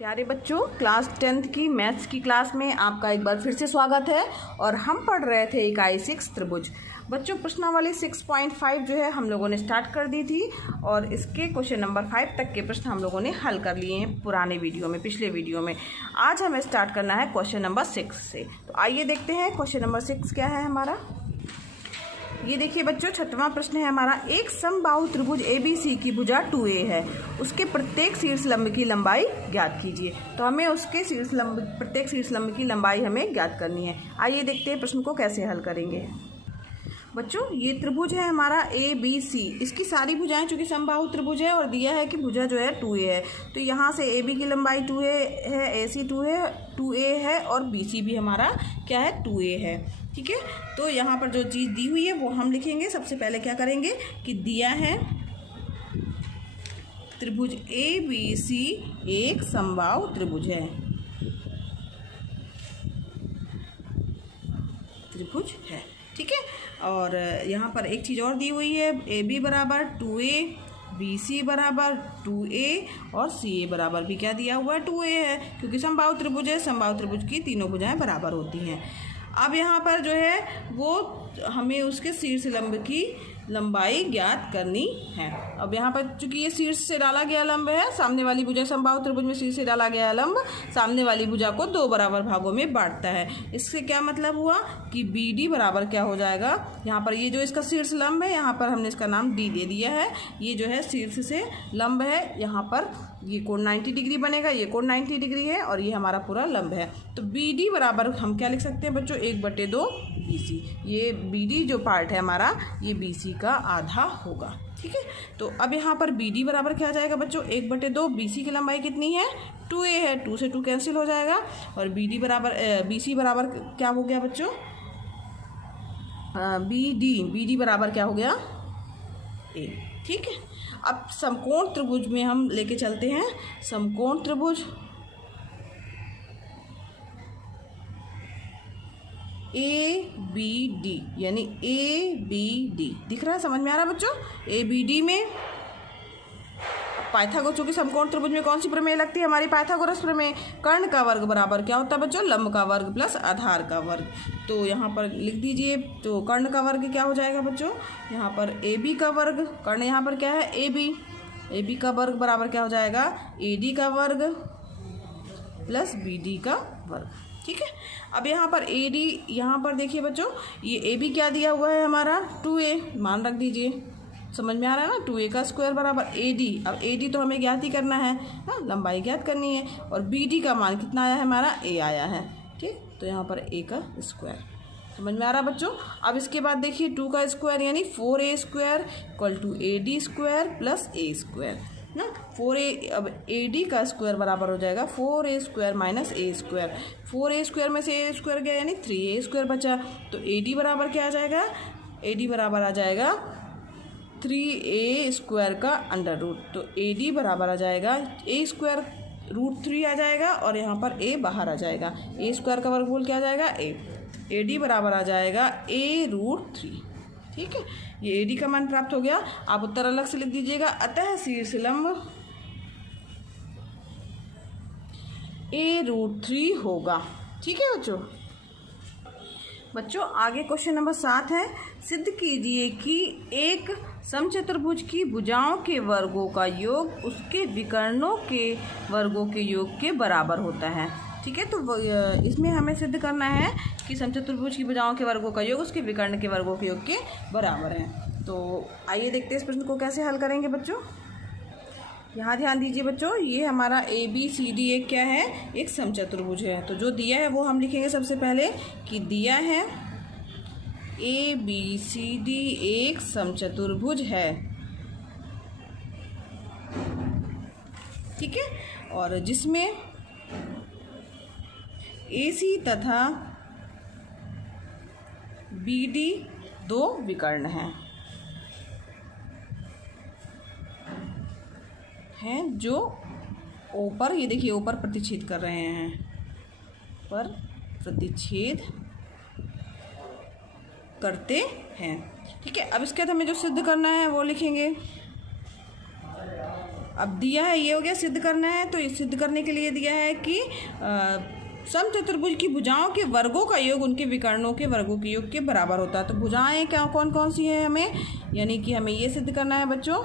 प्यारे बच्चों, class 10th की मैथ्स की क्लास में आपका एक बार फिर से स्वागत है। और हम पढ़ रहे थे इकाई 6 त्रिभुज। बच्चों, प्रश्नावली 6.5 जो है हम लोगों ने स्टार्ट कर दी थी और इसके क्वेश्चन नंबर 5 तक के प्रश्न हम लोगों ने हल कर लिए हैं पुराने वीडियो में, पिछले वीडियो में। आज हमें स्टार्ट करना है क्वेश्चन नंबर 6 से। तो आइए देखते हैं क्वेश्चन नंबर 6 क्या है हमारा। ये देखिए बच्चों, 6वां प्रश्न है हमारा। एक समबाहु त्रिभुज ABC की भुजा 2A है, उसके प्रत्येक शीर्षलंब की लंबाई ज्ञात कीजिए। तो हमें उसके प्रत्येक शीर्षलंब की लंबाई हमें ज्ञात करनी है। आइए देखते हैं प्रश्न को कैसे हल करेंगे। बच्चों, ये त्रिभुज है हमारा ABC। इसकी सारी भुजाएं चूंकि समबाहु त्रिभुज है और दिया है कि भुजा जो है 2A है, तो यहाँ से AB की लंबाई 2A है, AC 2A है और BC भी हमारा क्या है 2A है। ठीक है, तो यहाँ पर जो चीज़ दी हुई है वो हम लिखेंगे। सबसे पहले क्या करेंगे कि दिया है त्रिभुज ABC एक समबाहु त्रिभुज है, त्रिभुज है। ठीक है, और यहाँ पर एक चीज़ और दी हुई है, AB बराबर 2A, BC बराबर 2A और CA बराबर भी क्या दिया हुआ है 2A है, क्योंकि समबाहु त्रिभुज है। समबाहु त्रिभुज की तीनों भुजाएं बराबर होती हैं। अब यहाँ पर जो है वो हमें उसके शीर्षलंब की लंबाई ज्ञात करनी है। अब यहाँ पर चूंकि ये शीर्ष से डाला गया लंब है, सामने वाली भुजा समबाहु त्रिभुज में शीर्ष से डाला गया लंब सामने वाली भुजा को 2 बराबर भागों में बांटता है। इससे क्या मतलब हुआ कि BD बराबर क्या हो जाएगा, यहाँ पर ये जो इसका शीर्ष लंब है, यहाँ पर हमने इसका नाम D दे दिया है। ये जो है शीर्ष से लंब है, यहाँ पर ये कोण 90 डिग्री बनेगा, ये कोण 90 डिग्री है और ये हमारा पूरा लंब है। तो BD बराबर हम क्या लिख सकते हैं बच्चों, 1/2 BC। ये BD जो पार्ट है हमारा, ये BC का आधा होगा। ठीक है, तो अब यहाँ पर BD बराबर क्या आ जाएगा बच्चों, 1/2। BC की लंबाई कितनी है 2A है, 2 से 2 कैंसिल हो जाएगा और BC बराबर क्या हो गया बच्चों, BD बराबर क्या हो गया A। ठीक है, अब समकोण त्रिभुज में हम लेके चलते हैं। समकोण त्रिभुज ABD यानी ABD दिख रहा है, समझ में आ रहा है बच्चों। ABD में पाइथागोरस, चूंकि समकोण त्रिभुज में कौन सी प्रमेय लगती है हमारी, पाइथागोरस प्रमेय। कर्ण का वर्ग बराबर क्या होता है बच्चों, लंब का वर्ग प्लस आधार का वर्ग। तो यहाँ पर लिख दीजिए, तो कर्ण का वर्ग क्या हो जाएगा बच्चों, यहाँ पर AB का वर्ग, कर्ण यहाँ पर क्या है AB का वर्ग बराबर क्या हो जाएगा, AD का वर्ग प्लस BD का वर्ग। ठीक है, अब यहाँ पर AD, यहाँ पर देखिए बच्चों, ये AB क्या दिया हुआ है हमारा 2A, मान रख दीजिए, समझ में आ रहा है ना। 2A का स्क्वायर बराबर AD। अब AD तो हमें ज्ञात ही करना है ना, लंबाई ज्ञात करनी है। और BD का मान कितना आया है हमारा, A आया है। ठीक, तो यहाँ पर A का स्क्वायर, समझ में आ रहा है बच्चों। अब इसके बाद देखिए 2 का स्क्वायर यानी 4A square equal to AD square plus A square ना। 4A, अब AD का स्क्वायर बराबर हो जाएगा 4A square minus A square. 4A square में से A स्क्वायर गया यानी 3A स्क्वायर बचा। तो AD बराबर क्या आ जाएगा, AD बराबर आ जाएगा 3A स्क्वायर का अंडर रूट। तो AD बराबर आ जाएगा A स्क्वायर √3 आ जाएगा और यहाँ पर A बाहर आ जाएगा। A स्क्वायर का वर्गमूल क्या आ जाएगा A। AD बराबर आ जाएगा A√3। ठीक है, ये AD का मान प्राप्त हो गया। आप उत्तर अलग से लिख दीजिएगा। अतः शीर्षलंब A√3 होगा। ठीक है बच्चों, आगे क्वेश्चन नंबर 7 है। सिद्ध कीजिए कि एक समचतुर्भुज की भुजाओं के वर्गों का योग उसके विकर्णों के वर्गों के योग के बराबर होता है। ठीक है, तो इसमें हमें सिद्ध करना है कि समचतुर्भुज की भुजाओं के वर्गों का योग उसके विकर्ण के वर्गों के योग के बराबर है। तो आइए देखते हैं इस प्रश्न को कैसे हल करेंगे बच्चों। यहाँ ध्यान दीजिए बच्चों, ये हमारा ABCD एक क्या है, एक समचतुर्भुज है। तो जो दिया है वो हम लिखेंगे सबसे पहले कि दिया है ABCD एक समचतुर्भुज है। ठीक है, और जिसमें AC तथा BD 2 विकर्ण हैं जो ऊपर, ये देखिए ऊपर प्रतिच्छेद कर रहे हैं, पर प्रतिच्छेद करते हैं। ठीक है, अब इसके बाद हमें जो सिद्ध करना है वो लिखेंगे। अब दिया है, ये हो गया सिद्ध करना है। तो ये सिद्ध करने के लिए दिया है कि समचतुर्भुज की भुजाओं के वर्गों का योग उनके विकर्णों के वर्गों के योग के बराबर होता है। तो भुजाएं क्या कौन कौन सी है हमें, यानी कि हमें ये सिद्ध करना है बच्चों,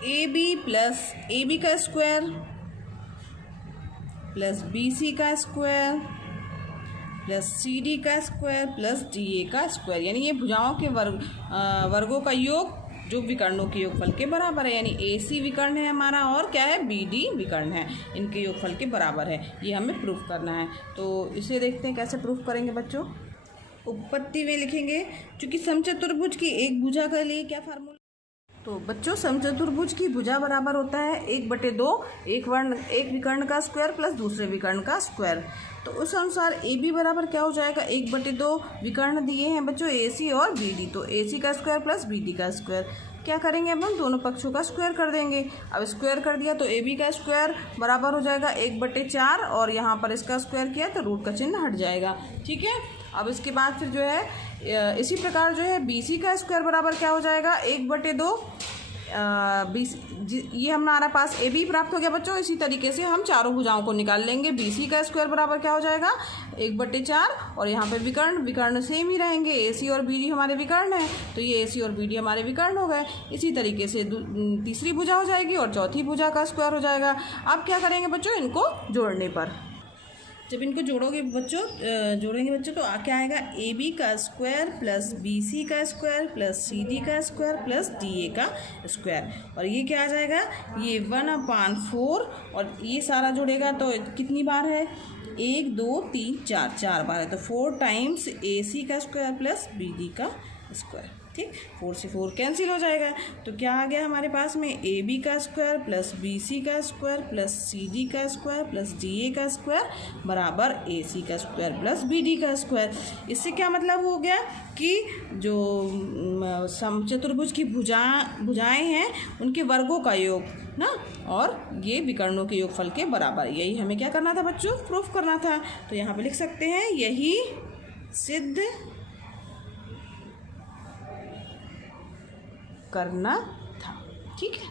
AB प्लस AB का स्क्वायर प्लस BC का स्क्वायर प्लस CD का स्क्वायर प्लस DA का स्क्वायर, यानी ये भुजाओं के वर्गों का योग जो विकर्णों के योगफल के बराबर है। यानी AC विकर्ण है हमारा और क्या है, BD विकर्ण है, इनके योगफल के बराबर है। ये हमें प्रूफ करना है। तो इसे देखते हैं कैसे प्रूफ करेंगे बच्चों। उपपत्ति में लिखेंगे, चूँकि समचतुर्भुज की एक भुजा के लिए क्या फार्मूला, तो बच्चों समचतुर्भुज की भुजा बराबर होता है 1/2 एक विकर्ण का स्क्वायर प्लस दूसरे विकर्ण का स्क्वायर। तो उस अनुसार AB बराबर क्या हो जाएगा, 1/2 विकर्ण दिए हैं बच्चों AC और BD, तो AC का स्क्वायर प्लस BD का स्क्वायर। क्या करेंगे अब हम दोनों पक्षों का स्क्वायर कर देंगे। अब स्क्वायर कर दिया तो AB का स्क्वायर बराबर हो जाएगा 1/4 और यहाँ पर इसका स्क्वायर किया तो रूट का चिन्ह हट जाएगा। ठीक है, अब इसके बाद फिर जो है इसी प्रकार जो है BC का स्क्वायर बराबर क्या हो जाएगा, 1/2 ये हमारा पास AB प्राप्त हो गया बच्चों। इसी तरीके से हम चारों भुजाओं को निकाल लेंगे। BC का स्क्वायर बराबर क्या हो जाएगा, 1/4 और यहाँ पे विकर्ण सेम ही रहेंगे, AC और BD हमारे विकर्ण हैं, तो ये AC और BD हमारे विकर्ण हो गए। इसी तरीके से तीसरी भुजा हो जाएगी और चौथी भुजा का स्क्वायर हो जाएगा। अब क्या करेंगे बच्चों, इनको जोड़ने पर, जब इनको जोड़ेंगे बच्चों तो क्या आएगा, AB का स्क्वायर प्लस BC का स्क्वायर प्लस CD का स्क्वायर प्लस DA का स्क्वायर, और ये क्या आ जाएगा, ये 1/4 और ये सारा जोड़ेगा तो कितनी बार है, 1 2 3 4 बार है, तो 4 टाइम्स AC का स्क्वायर प्लस BD का स्क्वायर। ठीक, 4 से 4 कैंसिल हो जाएगा। तो क्या आ गया हमारे पास में, AB का स्क्वायर प्लस BC का स्क्वायर प्लस CD का स्क्वायर प्लस DA का स्क्वायर बराबर AC का स्क्वायर प्लस BD का स्क्वायर। इससे क्या मतलब हो गया कि जो समचतुर्भुज की भुजाएं हैं उनके वर्गों का योग ना, और ये विकर्णों के योगफल के बराबर। यही हमें क्या करना था बच्चों, प्रूफ करना था। तो यहाँ पे लिख सकते हैं, यही सिद्ध करना था। ठीक है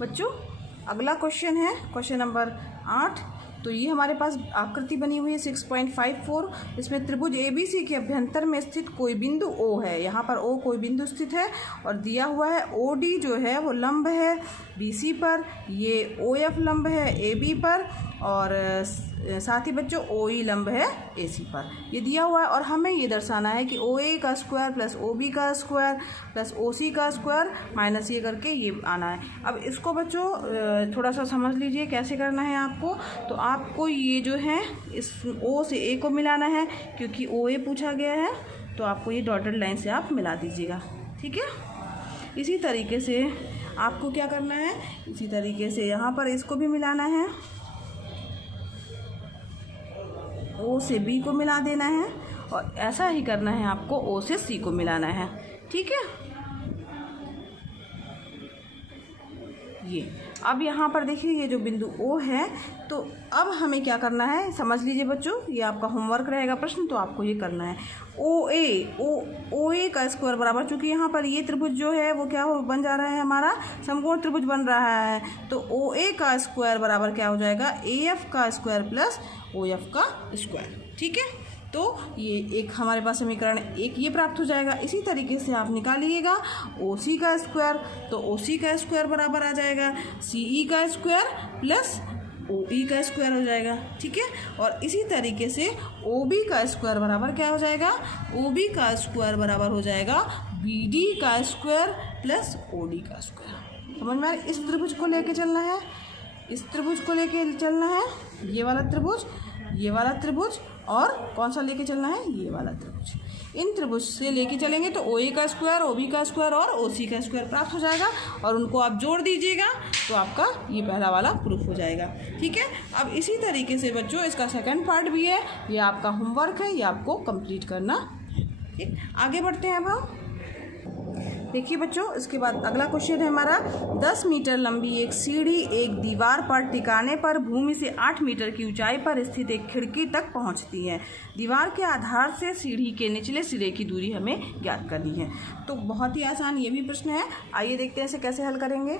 बच्चों, अगला क्वेश्चन है क्वेश्चन नंबर 8। तो ये हमारे पास आकृति बनी हुई है 6.54। इसमें त्रिभुज ABC के अभ्यंतर में स्थित कोई बिंदु O है। यहाँ पर O कोई बिंदु स्थित है और दिया हुआ है OD जो है वो लंब है BC पर, ये OF लंब है AB पर, और साथ ही बच्चों OE लंब है AC पर। ये दिया हुआ है और हमें ये दर्शाना है कि OA का स्क्वायर प्लस OB का स्क्वायर प्लस OC का स्क्वायर माइनस ये करके ये आना है। अब इसको बच्चों थोड़ा सा समझ लीजिए कैसे करना है आपको। तो आपको ये जो है इस O से A को मिलाना है, क्योंकि OA पूछा गया है, तो आपको ये डॉटेड लाइन से आप मिला दीजिएगा। ठीक है, इसी तरीके से आपको क्या करना है, इसी तरीके से यहाँ पर इसको भी मिलाना है, O से B को मिला देना है, और ऐसा ही करना है आपको O से C को मिलाना है। ठीक है, ये अब यहाँ पर देखिए ये जो बिंदु O है, तो अब हमें क्या करना है, समझ लीजिए बच्चों, ये आपका होमवर्क रहेगा प्रश्न, तो आपको ये करना है OA का स्क्वायर बराबर, चूँकि यहाँ पर ये त्रिभुज जो है वो क्या बन जा रहा है, हमारा समकोण त्रिभुज बन रहा है, तो OA का स्क्वायर बराबर क्या हो जाएगा, AF का स्क्वायर प्लस OF का स्क्वायर। ठीक है, तो ये एक हमारे पास समीकरण एक ये प्राप्त हो जाएगा। इसी तरीके से आप निकालिएगा OC का स्क्वायर, तो OC का स्क्वायर बराबर आ जाएगा CE का स्क्वायर प्लस OE का स्क्वायर हो जाएगा। ठीक है, और इसी तरीके से OB का स्क्वायर बराबर क्या हो जाएगा, OB का स्क्वायर बराबर हो जाएगा BD का स्क्वायर प्लस OD का स्क्वायर। समझ में आ रहा है? इस त्रिभुज को लेके चलना है, इस त्रिभुज को लेके चलना है, ये वाला त्रिभुज, ये वाला त्रिभुज, और कौन सा लेके चलना है, ये वाला त्रिभुज। इन त्रिभुज से लेके चलेंगे तो OA का स्क्वायर, OB का स्क्वायर और OC का स्क्वायर प्राप्त हो जाएगा, और उनको आप जोड़ दीजिएगा तो आपका ये पहला वाला प्रूफ हो जाएगा। ठीक है, अब इसी तरीके से बच्चों इसका सेकंड पार्ट भी है, ये आपका होमवर्क है, ये आपको कंप्लीट करना है। ठीक, आगे बढ़ते हैं अब हम। देखिए बच्चों, इसके बाद अगला क्वेश्चन है हमारा 10 मीटर लंबी एक सीढ़ी एक दीवार पर टिकाने पर भूमि से 8 मीटर की ऊंचाई पर स्थित एक खिड़की तक पहुंचती है। दीवार के आधार से सीढ़ी के निचले सिरे की दूरी हमें ज्ञात करनी है। तो बहुत ही आसान ये भी प्रश्न है, आइए देखते हैं इसे कैसे हल करेंगे।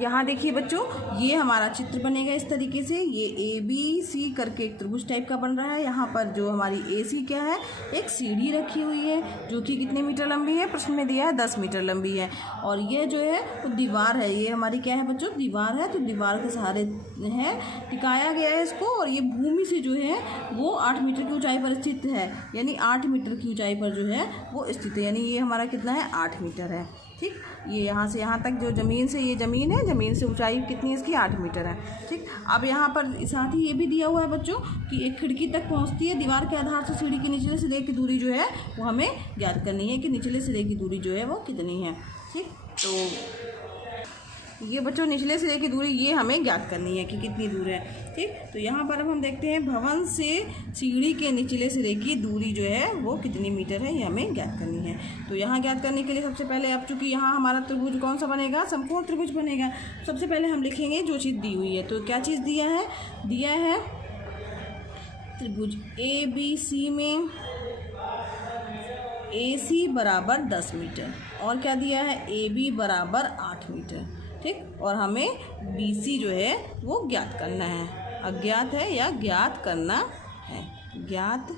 यहाँ देखिए बच्चों, ये हमारा चित्र बनेगा इस तरीके से। ये ABC करके एक त्रिभुज टाइप का बन रहा है। यहाँ पर जो हमारी AC क्या है, एक सीढ़ी रखी हुई है जो कि कितने मीटर लंबी है, प्रश्न में दिया है 10 मीटर लंबी है। और ये जो है वो दीवार है, ये हमारी क्या है बच्चों, दीवार है। तो दीवार के सहारे है टिकाया गया है इसको, और ये भूमि से जो है वो 8 मीटर की ऊंचाई पर स्थित है, यानी 8 मीटर की ऊंचाई पर जो है वो स्थित है, यानी ये हमारा कितना है, 8 मीटर है। ठीक, ये यहाँ से यहाँ तक जो ज़मीन से, ये ज़मीन है, ज़मीन से ऊंचाई कितनी है इसकी, 8 मीटर है। ठीक, अब यहाँ पर साथ ही ये भी दिया हुआ है बच्चों कि एक खिड़की तक पहुँचती है। दीवार के आधार से सीढ़ी के निचले सिरे की दूरी जो है वो हमें ज्ञात करनी है कि निचले सिरे की दूरी जो है वो कितनी है। ठीक, तो ये बच्चों निचले सिरे की दूरी ये हमें ज्ञात करनी है कि कितनी दूर है। ठीक, तो यहाँ पर अब हम देखते हैं भवन से सीढ़ी के निचले सिरे की दूरी जो है वो कितनी मीटर है, ये हमें ज्ञात करनी है। तो यहाँ ज्ञात करने के लिए सबसे पहले, अब चूँकि यहाँ हमारा त्रिभुज कौन सा बनेगा, समकोण त्रिभुज बनेगा। सबसे पहले हम लिखेंगे जो चीज़ दी हुई है। तो क्या चीज़ दिया है त्रिभुज ABC में AC बराबर 10 मीटर, और क्या दिया है, AB बराबर 8 मीटर। ठीक, और हमें BC जो है वो ज्ञात करना है, अज्ञात है या ज्ञात करना है, ज्ञात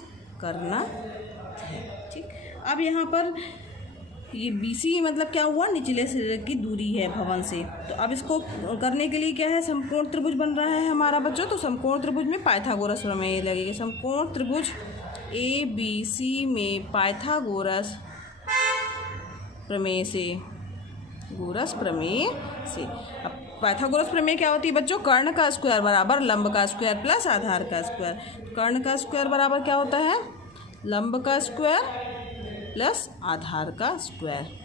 करना है। ठीक, अब यहाँ पर ये BC मतलब क्या हुआ, निचले सिरे की दूरी है भवन से। तो अब इसको करने के लिए क्या है, समकोण त्रिभुज बन रहा है हमारा बच्चों। तो समकोण त्रिभुज में पाइथागोरस प्रमेय लगेगा। समकोण त्रिभुज ABC में पाइथागोरस प्रमेय से, अब पाइथागोरस प्रमेय क्या होती है बच्चों, कर्ण का स्क्वायर बराबर लंब का स्क्वायर प्लस आधार का स्क्वायर। कर्ण का स्क्वायर बराबर क्या होता है, लंब का स्क्वायर प्लस आधार का स्क्वायर।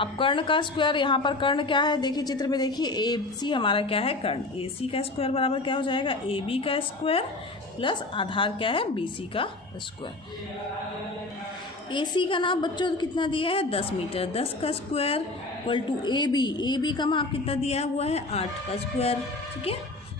अब कर्ण का स्क्वायर, यहाँ पर कर्ण क्या है, देखिए चित्र में देखिए, AC हमारा क्या है, कर्ण। AC का स्क्वायर बराबर क्या हो जाएगा, AB का स्क्वायर प्लस आधार क्या है, BC का स्क्वायर। AC का नाप बच्चों कितना दिया है, 10 मीटर। 10 का स्क्वायर इक्वल टू AB का माप कितना दिया हुआ है, 8 का स्क्वायर। ठीक है,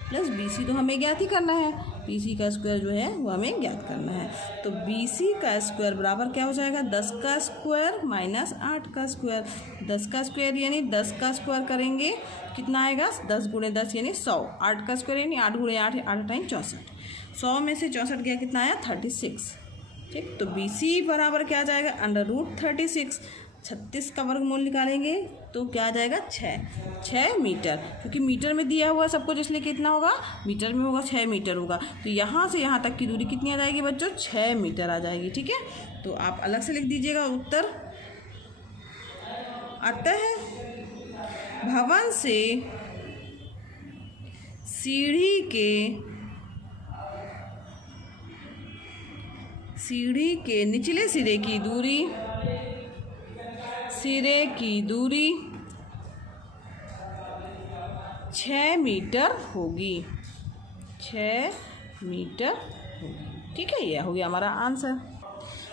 प्लस BC तो हमें ज्ञात ही करना है, BC का स्क्वायर जो है वो हमें ज्ञात करना है। तो BC का स्क्वायर बराबर क्या हो जाएगा, 10 का स्क्वायर माइनस 8 का स्क्वायर। 10 का स्क्वायर यानी 10 का स्क्वायर करेंगे कितना आएगा, 10 गुणे 10 यानी 100। 8 का स्क्वायर यानी 8 गुणे 8, 8 टाइम 64। 100 में से 64 गया, कितना आया, 36। ठीक, तो BC बराबर क्या आ जाएगा, √36। 36 का वर्गमूल निकालेंगे तो क्या आ जाएगा, 6 मीटर। क्योंकि मीटर में दिया हुआ सब कुछ, इसलिए कितना होगा, मीटर में होगा, 6 मीटर होगा। तो यहाँ से यहाँ तक की दूरी कितनी आ जाएगी बच्चों, 6 मीटर आ जाएगी। ठीक है, तो आप अलग से लिख दीजिएगा उत्तर। अतः भवन से सीढ़ी के निचले सिरे की दूरी 6 मीटर होगी, 6 मीटर होगी। ठीक है, यह हो गया हमारा आंसर।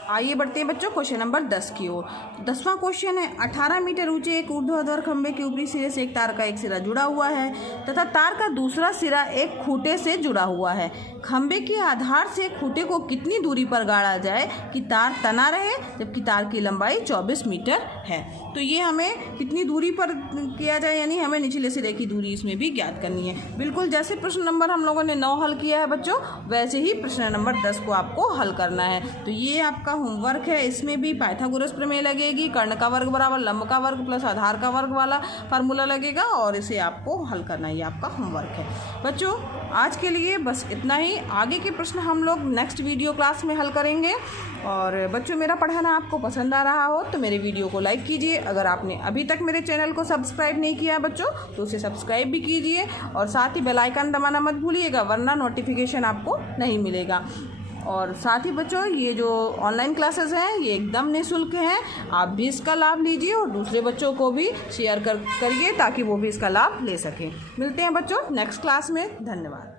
आइए बढ़ते हैं बच्चों क्वेश्चन नंबर 10 की ओर। 10वां क्वेश्चन है, 18 मीटर ऊंचे एक ऊर्ध्वाधर खंभे के ऊपरी सिरे से एक तार का एक सिरा जुड़ा हुआ है तथा तार का दूसरा सिरा एक खूंटे से जुड़ा हुआ है। खंभे के आधार से खूंटे को कितनी दूरी पर गाड़ा जाए कि तार तना रहे, जबकि तार की लंबाई 24 मीटर है। तो ये हमें कितनी दूरी पर किया जाए, यानी हमें निचले सिरे की दूरी इसमें भी ज्ञात करनी है। बिल्कुल जैसे प्रश्न नंबर हम लोगों ने 9 हल किया है बच्चों, वैसे ही प्रश्न नंबर 10 को आपको हल करना है। तो ये आपका होमवर्क है, इसमें भी पाइथागोरस प्रमेय लगेगी, कर्ण का वर्ग बराबर लंब का वर्ग प्लस आधार का वर्ग वाला फार्मूला लगेगा, और इसे आपको हल करना है। ये आपका होमवर्क है बच्चों। आज के लिए बस इतना ही, आगे के प्रश्न हम लोग नेक्स्ट वीडियो क्लास में हल करेंगे। और बच्चों, मेरा पढ़ाना आपको पसंद आ रहा हो तो मेरे वीडियो को लाइक कीजिए। अगर आपने अभी तक मेरे चैनल को सब्सक्राइब नहीं किया बच्चों तो उसे सब्सक्राइब भी कीजिए, और साथ ही बेल आइकन दबाना मत भूलिएगा, वरना नोटिफिकेशन आपको नहीं मिलेगा। और साथ ही बच्चों, ये जो ऑनलाइन क्लासेस हैं ये एकदम निःशुल्क हैं, आप भी इसका लाभ लीजिए और दूसरे बच्चों को भी शेयर करिए ताकि वो भी इसका लाभ ले सकें। मिलते हैं बच्चों नेक्स्ट क्लास में, धन्यवाद।